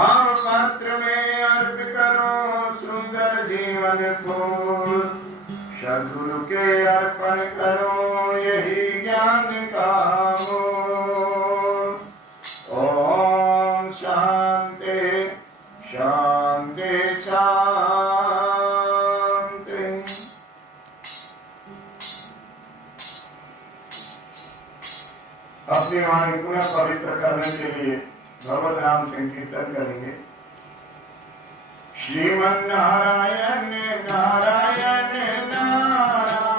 भाव पात्र में अर्प करो सुंदर जीवन फूल, सद्गुरु के अर्पण करो यही ज्ञान का मूल। ओम शांति शांति शांति। अपनी वाणी पुनः पवित्र करने के लिए भगवत नाम संकीर्तन करेंगे। श्रीमन नारायण नारायण नारायण,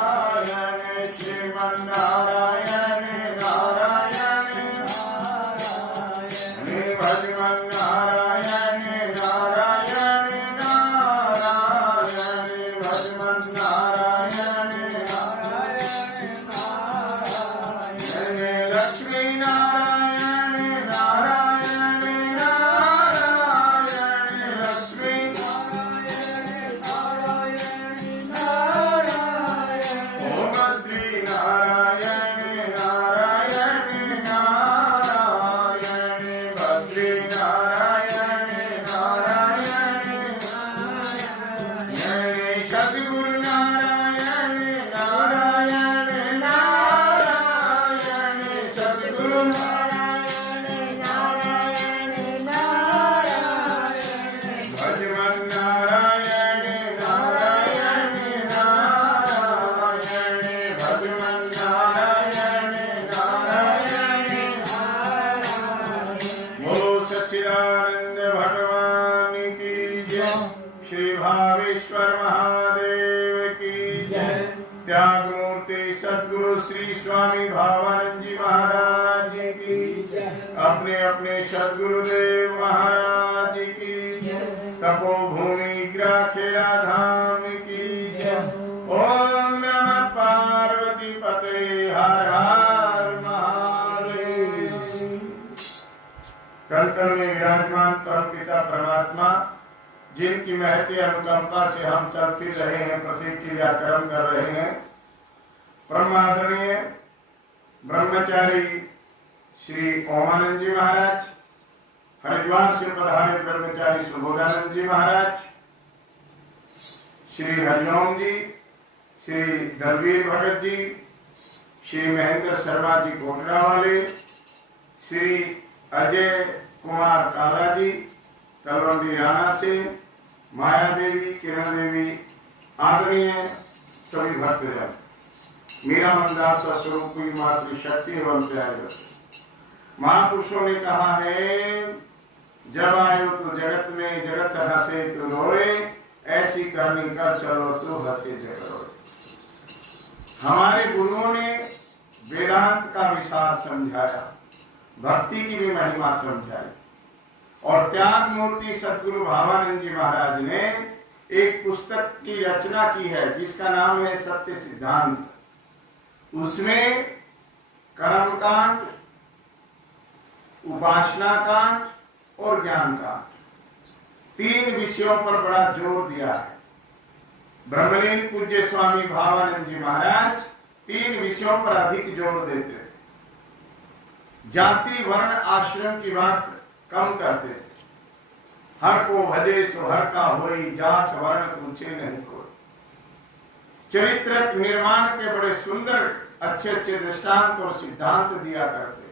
श्रीमन नारायण नारायण नारायण, भगवान नारायण नारायण नारायण, भगवान नारायण नारायण नारायण, लक्ष्मी नारायण नारायण नारायण, लक्ष्मी सच्चिदानंद भगवान की जय, श्री भावेश्वर महादेव की जय। त्याग मूर्ति सद्गुरु श्री स्वामी भावानंद जी महाराज की जय। अपने अपने सद्गुरुदेव महाराज की जय। तपोभूमि ग्राखेरा धाम की जय। ओम नमः पार्वती पते हर हर महादेव। कल में विराजमान परम पिता परमात्मा, जिनकी महती अनुकंपा से हम चल फिर रहे हैं, प्रतीक क्रियाक्रम कर रहे हैं, परम आदरणीय ब्रह्मचारी श्री ओमानंद जी महाराज, हरिद्वार से पधारे ब्रह्मचारी सुबोधानंद जी महाराज, श्री हरिओम जी, श्री दलवीर भगत जी, श्री महेंद्र शर्मा जी कोटरा वाले, श्री अजय कुमार काला जी तलवंडी राणा से, माया देवी, किरण देवी, आदरणीय सभी भक्तजन, मीरा मंदास स्वरूप की मातृशक्ति एवं प्यारे महापुरुषों ने कहा है, जब आयो तो जगत में जगत हंसे तो रोए, ऐसी करनी कर चलो तो हंसे जगत रोए। हमारे गुरुओं ने वेदांत का विचार समझाया, भक्ति की भी महिमा समझाई, और त्याग मूर्ति सद्गुरु भावानंद जी महाराज ने एक पुस्तक की रचना की है जिसका नाम है सत्य सिद्धांत। उसमें कर्मकांड, उपासना कांड और ज्ञान कांड, तीन विषयों पर बड़ा जोर दिया है। ब्रह्मलीन पूज्य स्वामी भावानंद जी महाराज तीन विषयों पर अधिक जोर देते थे। जाति वर्ण आश्रम की बात कम करते थे। हर को भजे सो हर का होई, जात वर्ण पूछे नहीं कोई। चरित्र निर्माण के बड़े सुंदर अच्छे अच्छे दृष्टांत और सिद्धांत दिया करते।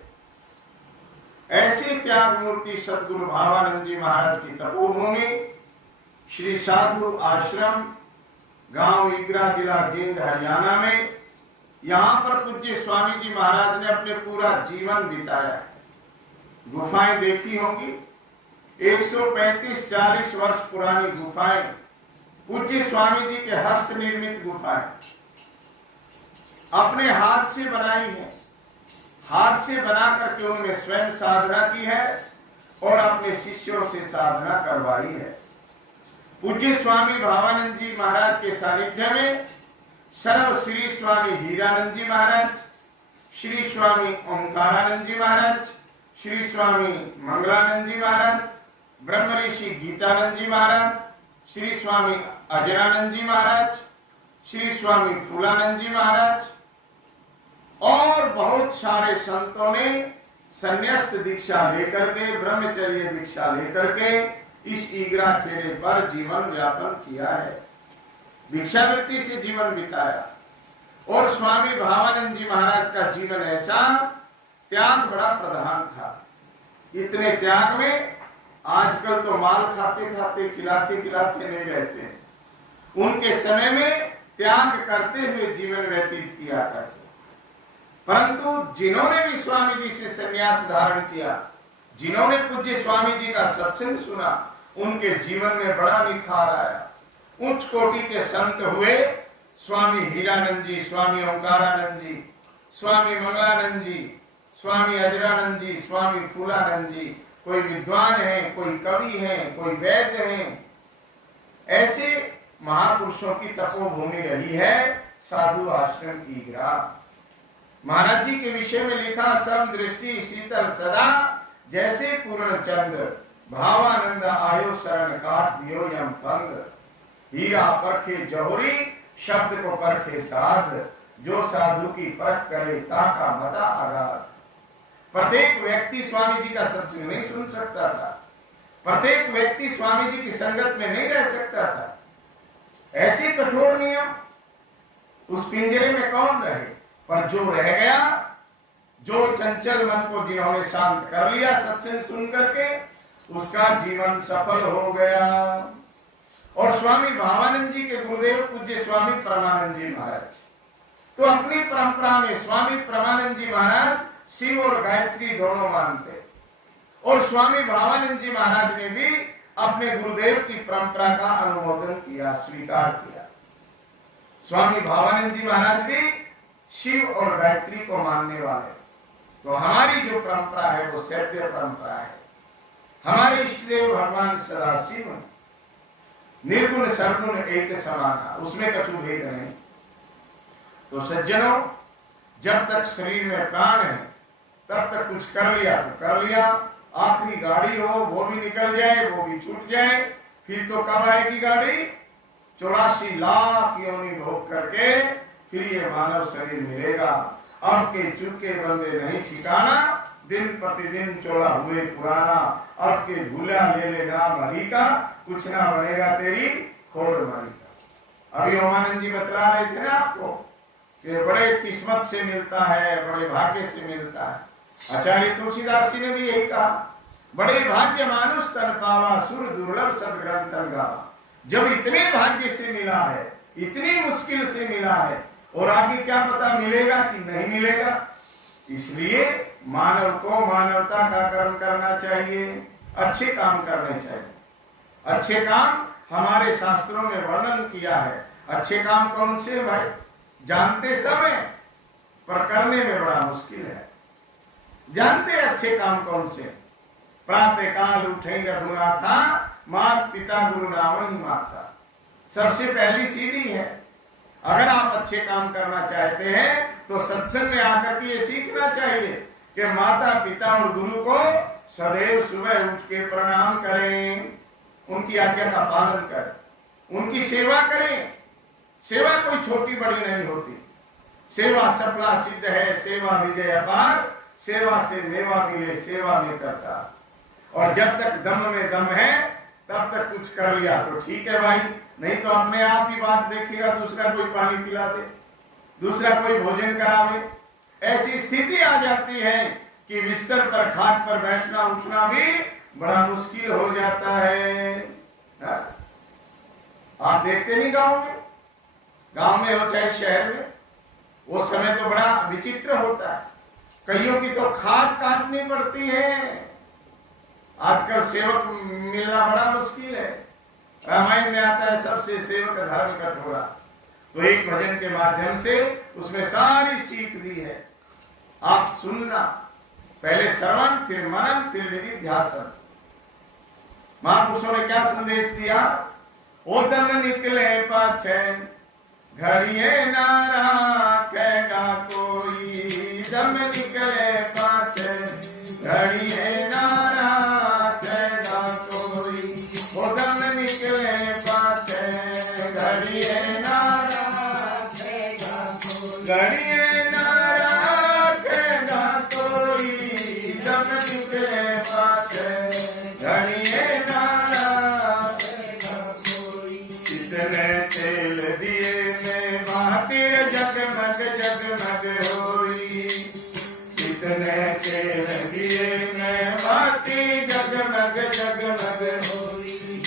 ऐसे त्याग मूर्ति सद्गुरु भावानंद जी महाराज की तपोभूमि श्री साधु आश्रम, गांव इगरा, जिला जींद, हरियाणा में, यहाँ पर पूज्य स्वामी जी महाराज ने अपने पूरा जीवन बिताया है। गुफाएं देखी होंगी, 135-40 वर्ष पुरानी गुफाएं, पूज्य स्वामी जी के हस्त निर्मित गुफाएं, अपने हाथ से बनाई है। हाथ से बना करके उन्होंने स्वयं साधना की है और अपने शिष्यों से साधना करवाई है। पूज्य स्वामी भावानंद जी महाराज के सानिध्य में सर्व श्री स्वामी हीरानंद जी महाराज, श्री स्वामी ओंकारानंद जी महाराज, श्री स्वामी मंगलानंद जी महाराज, ब्रह्म ऋषि गीतानंद जी महाराज, श्री स्वामी अजयानंद जी महाराज, श्री स्वामी फूलानंद जी महाराज और बहुत सारे संतों ने संन्यास्त दीक्षा लेकर के, ब्रह्मचर्य दीक्षा लेकर के इस ईगरा खेड़े पर जीवन व्यापन किया है, भिक्षावृत्ति से जीवन बिताया। और स्वामी भावानंद जी महाराज का जीवन ऐसा, त्याग बड़ा प्रधान था। इतने त्याग में आजकल तो माल खाते खाते खिलाते खिलाते नहीं रहते हैं, उनके समय में त्याग करते हुए जीवन व्यतीत किया करते। परंतु जिन्होंने भी स्वामी जी से संन्यास धारण किया, जिन्होंने पूज्य स्वामी जी का सत्संग सुना, उनके जीवन में बड़ा निखार आया। उच्च कोटि के संत हुए स्वामी हीरानंद जी, स्वामी ओंकारानंद जी, स्वामी मंगलानंद जी, स्वामी अजरानंद जी, स्वामी फूलानंद जी। कोई विद्वान है, कोई कवि है, कोई वैद्य है। ऐसे महापुरुषों की तपोभूमि रही है साधु आश्रम ईगरा। महाराज जी के विषय में लिखा, सम दृष्टि शीतल सदा जैसे पूर्ण चंद्र, भावानंद आयो शरण काट दियो यम पंग। हीरा परखे जौहरी, शब्द को परखे साध, जो साधु की परख करे ताका मता आराध। प्रत्येक व्यक्ति स्वामी जी का सत्संग नहीं सुन सकता था, प्रत्येक व्यक्ति स्वामी जी की संगत में नहीं रह सकता था। ऐसे कठोर नियम, उस पिंजरे में कौन रहे? पर जो रह गया, जो चंचल मन को जिन्होंने शांत कर लिया सत्संग सुन करके, उसका जीवन सफल हो गया। और स्वामी भावानंद जी के गुरुदेव पूज्य स्वामी परमानंद जी महाराज तो अपनी परंपरा में स्वामी परमानंद जी महाराज शिव और गायत्री दोनों मानते, और स्वामी भावानंद जी महाराज ने भी अपने गुरुदेव की परंपरा का अनुमोदन किया, स्वीकार किया। स्वामी भावानंद जी महाराज भी शिव और गायत्री को मानने वाले। तो हमारी जो परंपरा है वो सत्य परंपरा है। हमारे इष्टदेव भगवान सदाशिव निर्गुण सर्वगुण एक समाना, उसमें कछु भेद नहीं। तो सज्जनों, जब तक शरीर में प्राण है तब तक कुछ कर लिया तो कर लिया, आखिरी गाड़ी हो वो भी निकल जाए, वो भी छूट जाए, फिर तो कब आएगी गाड़ी? 84 लाख योनि भोग करके फिर ये मानव शरीर मिलेगा। अब के चुके बंदे नहीं ठिकाना, दिन प्रतिदिन चौड़ा हुए पुराना। अब के भूला ले ले नाम हरि का, कुछ ना बनेगा तेरी खोड़ मारी का। अभी ओमानंद जी बतला रहे थे ना आपको कि बड़े किस्मत से मिलता है, बड़े भाग्य से मिलता है। आचार्य तुलसीदास जी ने भी यही कहा, बड़े भाग्य मानुष तन पावा, सुर दुर्लभ सब ग्रंथ गावा। जब इतने भाग्य से मिला है, इतनी मुश्किल से मिला है, और आगे क्या पता मिलेगा कि नहीं मिलेगा। इसलिए मानव को मानवता का कर्म करना चाहिए, अच्छे काम करने चाहिए। अच्छे काम हमारे शास्त्रों में वर्णन किया है। अच्छे काम कौन से भाई? जानते सब है पर करने में बड़ा मुश्किल है। जानते अच्छे काम कौन से? प्रातः काल उठे रघुनाथा, माता पिता गुरु नाम ही माता। सबसे पहली सीढ़ी है। अगर आप अच्छे काम करना चाहते हैं तो सत्संग में आकर के ये सीखना चाहिए कि माता पिता और गुरु को सदैव सुबह उठ के प्रणाम करें, उनकी आज्ञा का पालन करें, उनकी सेवा करें। सेवा कोई छोटी बड़ी नहीं होती। सेवा सफला सिद्ध है, सेवा विजय अपार, सेवा से मेवा मिले सेवा में करता। और जब तक दम में दम है तब तक कुछ कर लिया तो ठीक है भाई, नहीं तो अपने आप ही बात देखेगा, दूसरा कोई पानी पिला दे, दूसरा कोई भोजन करावे। ऐसी स्थिति आ जाती है कि बिस्तर पर खाट पर बैठना उठना भी बड़ा मुश्किल हो जाता है। आप देखते नहीं गांव में हो चाहे शहर में, वो समय तो बड़ा विचित्र होता है। कईयों की तो खाट काटनी पड़ती है। आजकल सेवक मिलना बड़ा मुश्किल है। रामायण में आता है सबसे सेवक धर्म कठोरा। तो एक भजन के माध्यम से उसमें सारी सीख दी है। आप सुनना, पहले श्रवण, फिर मनन, फिर निधिध्यासन। महापुरुषों ने क्या संदेश दिया? ओ दम निकले पाछे घरिये ना राखेगा कोई, दम निकले पाछे घरिये ना राखेगा कोई। ओ दम निकले पाछे घरिये ना राखेगा कोई, घरिये ना राखेगा कोई,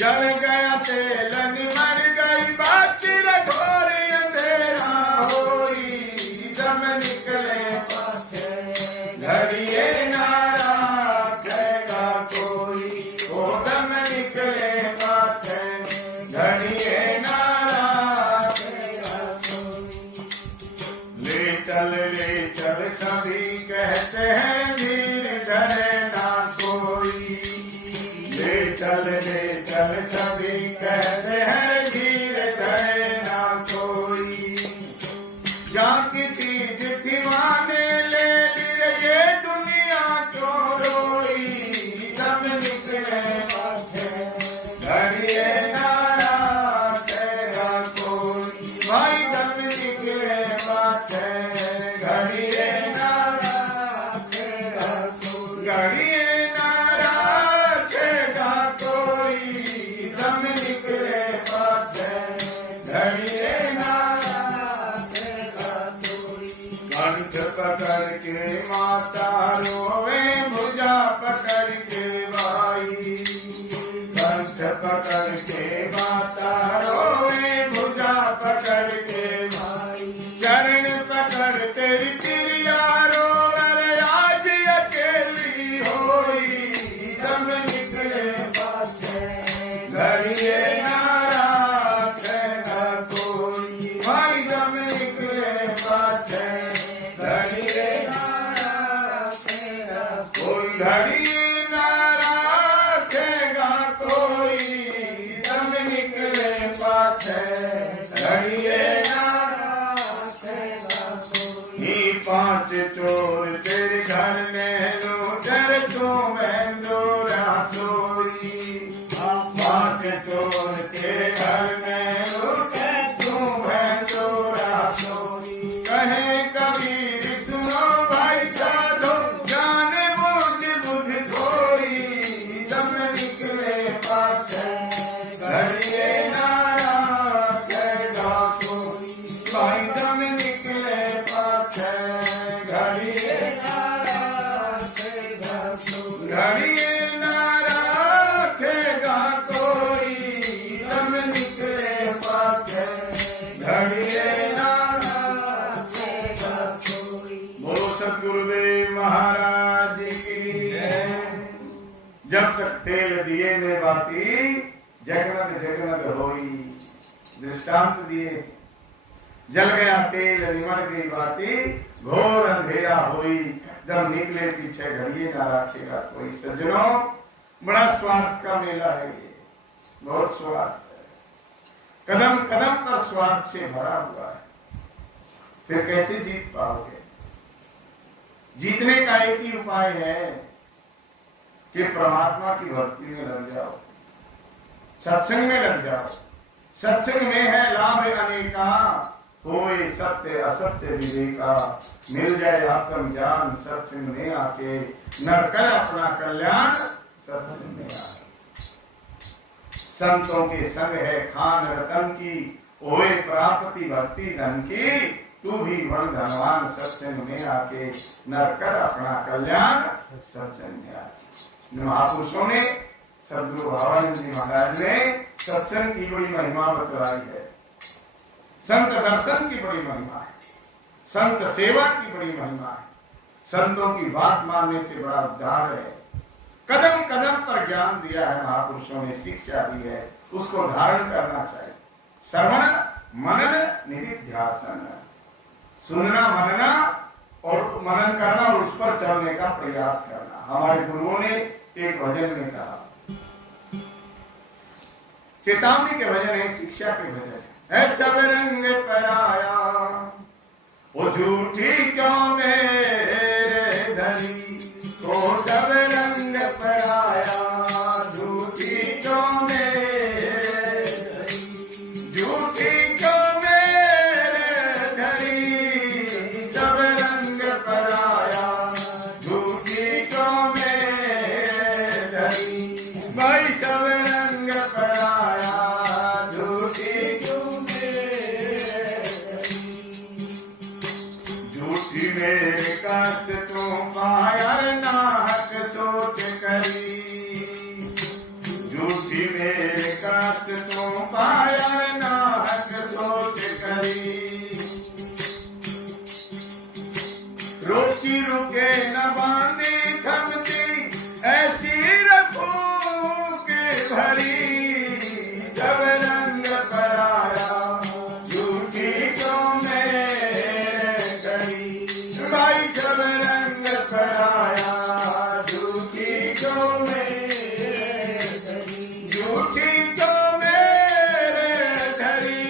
जल गया तेल निमर गई बात घोर अंधेरा होई दम निकले पाछे घड़िए नारा कहेगा कोई ओ दम निकले पाछे घड़िए नारा कहेगा कोई। ले चल सभी कहते हैं धीर धरे ना कोई ले चल सभी कहते हैं धीर धरे ना कोई। जाकी चीज दीवाने ले ये दुनिया चोरोई दम निकले पाछे घड़िए नारा कहेगा कोई भाई दम निकले पाछे घड़िए नारा कहेगा कोई घड़िए नारा कहेगा कोई दम निकले पाछे घड़िए नारा कहेगा कोई। कंठ पकड़ के माता रोवे भुजा पकड़ के भाई कंठ पकड़ के माता रोवे भुजा पकड़ के भाई चरण पकड़ तेरी प्रिया रोवे आज अकेली होई दम निकले पाछे घड़िए नारा कहेगा कोई भाई दम निकले पाछे घड़िए नारा कहेगा कोई घड़िए नारा कहेगा कोई दम निकले पाछे घड़िए नारा कहेगा कोई। पांच चोर तेरे घर में लो डर तो मैं डोरा चोरी पांच चोर तेरे घर में लो डर तो मैं डोरा चोरी। कहे कबीर सुनो भाई साधो जाने बुझ थोड़ी दम निकले पाछे घड़िए नारा कहेगा कोई भाई दम निकले पाछे घड़िए नारा कहेगा कोई घड़िए नारा कहेगा कोई दम निकले पाछे घड़िए नारा कहेगा कोई। बोलो सतगुरुदेव महाराज की जय। जब तक तेल दिए में बाती जगमग जगमग होई दृष्टांत दिए जल गया तेल निमर गई बाती घोर अंधेरा होई जब निकले पीछे घड़िए ना राखेगा कोई। सज्जनों बड़ा स्वार्थ का मेला है ये बहुत स्वार्थ है कदम कदम पर स्वार्थ से भरा हुआ है। फिर कैसे जीत पाओगे? जीतने का एक ही उपाय है कि परमात्मा की भक्ति में लग जाओ सत्संग में लग जाओ। सत्संग में है लाभ अनेका होए सत्य असत्य विवेका मिल जाए आत्म ज्ञान सत्संग में आके न कर अपना कल्याण सत्संग में आके। संतों के संग है खान रतन की ओए प्राप्ति भक्ति धन की तू भी बन धनवान सत्संग में आके न कर अपना कल्याण सत्संग में आके। महापुरुषों ने सदगुरु भावानंद जी महाराज ने सत्संग की बड़ी महिमा बतलाई है। संत दर्शन की बड़ी महिमा है संत सेवा की बड़ी महिमा है। संतों की बात मानने से बड़ा उद्धार है। कदम कदम पर ज्ञान दिया है महापुरुषों ने शिक्षा दी है उसको धारण करना चाहिए। श्रवण मनन निधिध्यासन सुनना मनना और मनन करना और उस पर चलने का प्रयास करना। हमारे गुरुओं ने एक भजन में कहा चेतावनी के भजन है शिक्षा के भजन है सब रंग पराया वो झूठी क्यों मेरे धनी वो सब रंग पराया झूठी क्यों मेरे झूठी क्यों मेरे धनी सब रंग पराया झूठी क्यों मेरे धनी भाई सब रंग पराया झूठी क्यों झूठी मेरे कष्ट तो पाया नाहक सोच करी झूठी मेरे झूठी तो मेरे धरी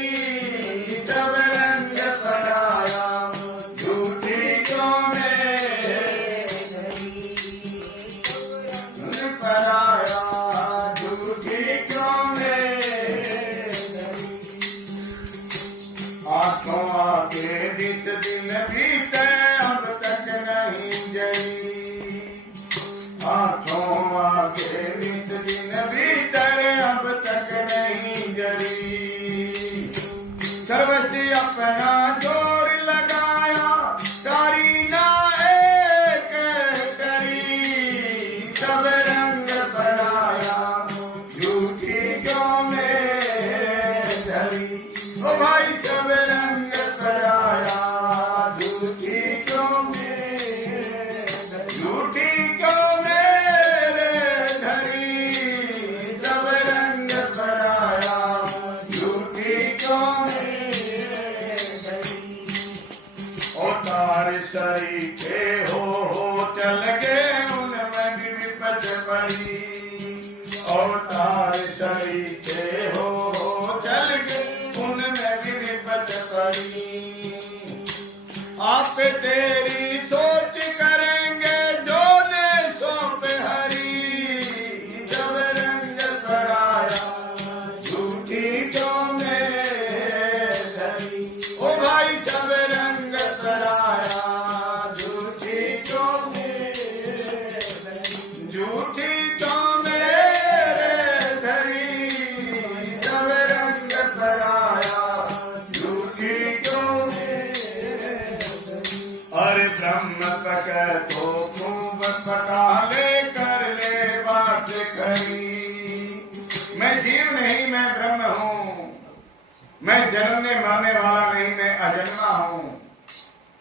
सब रंग पराया, झूठी तो मेरे धरी पराया, झूठी तो मेरे धरी। आंखों आगे बीत दिन बीते अब तक नहीं जई, आंखों आगे बीत दिन बीते अब तक नहीं जई। सर्वस्व अपना जोर लगाया तारी ना एक करी, सब रंग पराया, झूठी क्यों मेरे धरी। ओ भाई सब रंग पराया, झूठी क्यों मेरे, झूठी क्यों मेरे धरी, सब रंग पराया, झूठी क्यों मेरे धरी। ओ तार शरीके हो चल गए उनमें भी विपद पड़ी, और तार शरीके हो चल गए उनमें भी विपद पड़ी। आप तेरी सोच करेंगे जो देशों पे हरी, जब रंग पराया, झूठी क्यों मेरे धरी। ओ भाई सब रंग पराया, झूठी क्यों मेरे धरी, झूठी क्यों मेरे धरी, सब रंग पराया, झूठी क्यों मेरे धरी। अरे ब्रह्म पक तो खूब पका ले कर ले बात खरी। मैं जीव नहीं मैं ब्रह्म हूँ, मैं जन्मने मरने वाला नहीं, मैं अजन्मा हूँ,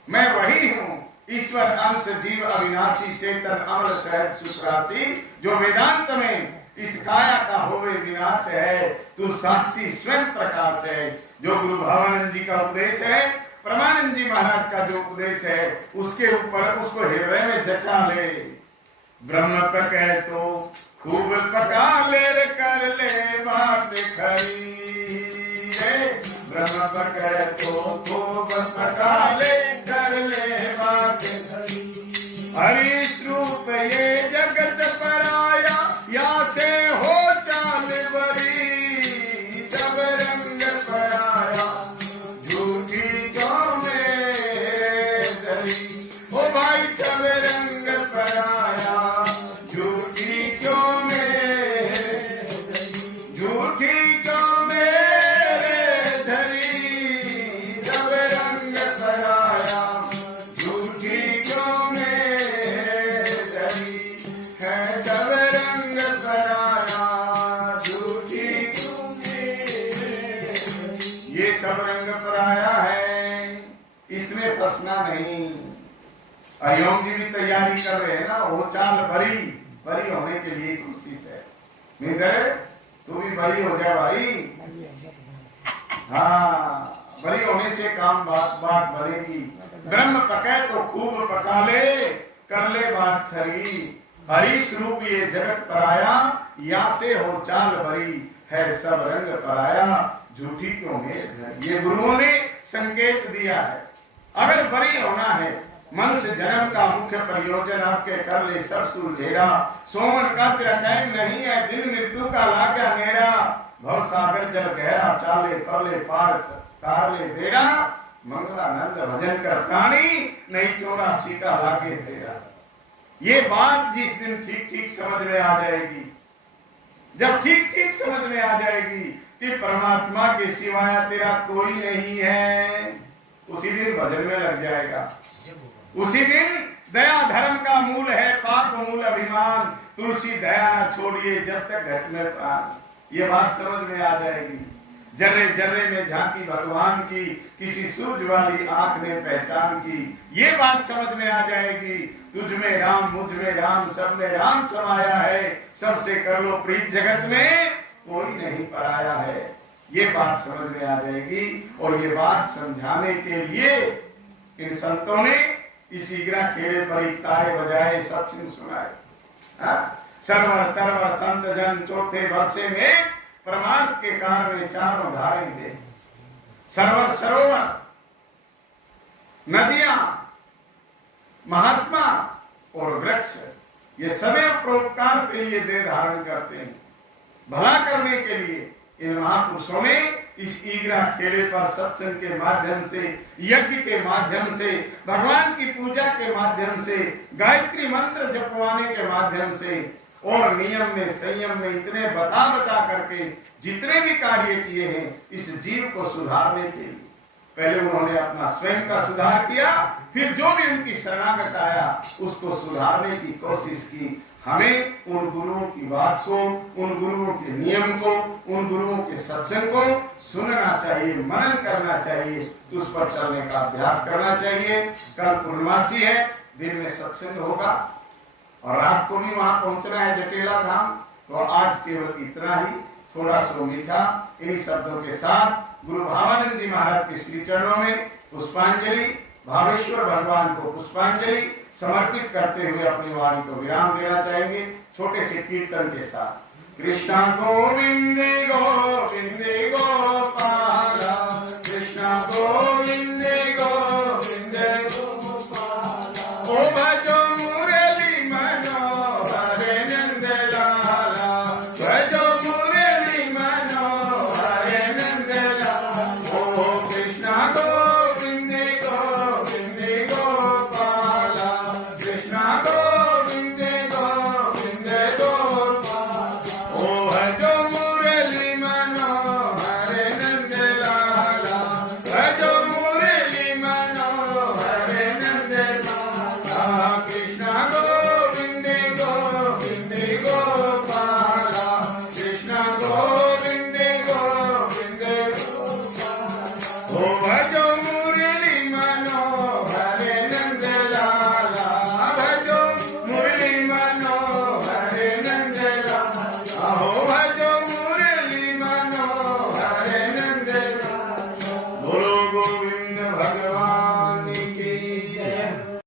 मैं वही हूँ ईश्वर अंश जीव अविनाशी चेतन अमर सहज सुखराशि, जो वेदांत में इस काया का होवे विनाश है। तू साक्षी स्वयं प्रकाश है। जो गुरु भावानंद जी का उपदेश है, परमानंद जी महाराज का जो उपदेश है, उसके ऊपर उसको हृदय में जचा ले। ब्रह्म पके तो खूब पका ले कर ले बात खरी, ब्रह्म पके तो खूब पका ले कर ले बात खरी। हरि रूप ये जगत पराया, या से हो चाल बरी, सब रंग पराया, झूठी क्यों मेरे धरी। ओ भाई सब रंग पराया, झूठी क्यों मेरे धरी, झूठी क्यों मेरे धरी, सब रंग पराया, झूठी क्यों मेरे धरी, है सब रंग पराया, झूठी क्यों मेरे धरी। ये सब रंग पराया है, इसमें फंसना नहीं। हरिओम जी भी तैयारी कर रहे हैं ना, वो चाल बरी बरी होने के लिए कोशिश है। मिंदर तू भी बरी हो जा भाई। हाँ, बरी होने से काम बात बनेगी। ब्रह्म पके तो खूब पका ले कर ले बात खरी, हरि स्वरूप ये जगत पराया, या से हो चाल बरी, है सब रंग पराया, झूठी क्यों मेरे धरी। ये गुरुओं ने संकेत दिया है। अगर बरी होना है, मनुष्य जन्म का मुख्य प्रयोजन आपके कर ले सब सुलझेरा। सोमन का तेरा टाइम नहीं है, दिन मृत्यु का लागा नेड़ा। भव सागर जल गहरा, चाले कर ले पार तार ले बेड़ा। मंगलानंद भजन कर प्राणी, नहीं 84 का लागे तेरा। ये बात जिस दिन ठीक ठीक समझ में आ जाएगी, जब ठीक ठीक समझ में आ जाएगी कि परमात्मा के सिवाय तेरा कोई नहीं है, उसी दिन भजन में लग जाएगा। उसी दिन दया धर्म का मूल है, पाप मूल अभिमान। तुलसी दया न छोड़िए जब तक घट में प्राण। ये बात समझ में आ जाएगी। जर्रे जर्रे में झांकी भगवान की, किसी सूरज वाली आंख ने पहचान की। ये बात समझ में आ जाएगी। तुझ में राम, मुझ में राम, सब में राम समाया है। सबसे कर लो प्रीत, जगत में कोई नहीं पराया है। ये बात समझ में आ जाएगी। और ये बात समझाने के लिए इन संतों ने इस ईगरा खेड़े पर तारे बजाए, सत्संग सुनाए। सर्वर तरवर संत जन चौथे वर्षे में परमार्थ के कार्य में चारों धारे दे। सर्वर सरोवर, नदियां, महात्मा और वृक्ष, ये सभी परोपकार के लिए देह धारण करते हैं। भला करने के लिए इन महापुरुषों ने इस ईगरा खेड़े पर सत्संग के माध्यम से, यज्ञ के माध्यम से, भगवान की पूजा के माध्यम से, गायत्री मंत्र जपवाने के माध्यम से और नियम में, संयम में इतने बता करके जितने भी कार्य किए हैं इस जीव को सुधारने के लिए। पहले उन्होंने अपना स्वयं का सुधार किया, फिर जो भी उनकी शरणागत आया उसको सुधारने की कोशिश की। हमें उन गुरुओं की बात को, उन गुरुओं के नियम को, उन गुरुओं के सत्संग को सुनना चाहिए, मनन करना चाहिए, तो उस पर चलने का अभ्यास करना चाहिए। कल पूर्णमासी है, दिन में सत्संग होगा और रात को भी वहां पहुंचना है जटेला धाम। तो आज केवल इतना ही, थोड़ा सा मीठा इन्हीं शब्दों के साथ गुरु भावानंद जी महाराज के श्री चरणों में पुष्पांजलि, भावेश्वर भगवान को पुष्पांजलि समर्पित करते हुए अपनी वाणी को विराम देना चाहेंगे छोटे से कीर्तन के साथ। कृष्णा गोविंद गोविंद गोपाला, कृष्णा गोविंद गोविंद गोपाला, ओ भजो मुरली मनोहर नंद लाला, भजो मुरली मनोहर नंद लाला, ओ कृष्णा गोविंद गोविंद गोपाला, कृष्णा गोविंद गोविंद गोपाला, ओ भजो मुरली मनोहर नंद लाला, भजो मुरली मनोहर नंद लाला, कृष्णा गोविंद गोविंद गोपाला, कृष्णा गोविंद गोविंद गोपाला, ओ भजो मुरली मनोहर नंद लाला, भजो मुरली मनोहर नंद लाला, ओ भजो मुरली मनोहर नंद लाला। बोलो गोविंद भगवान की जय।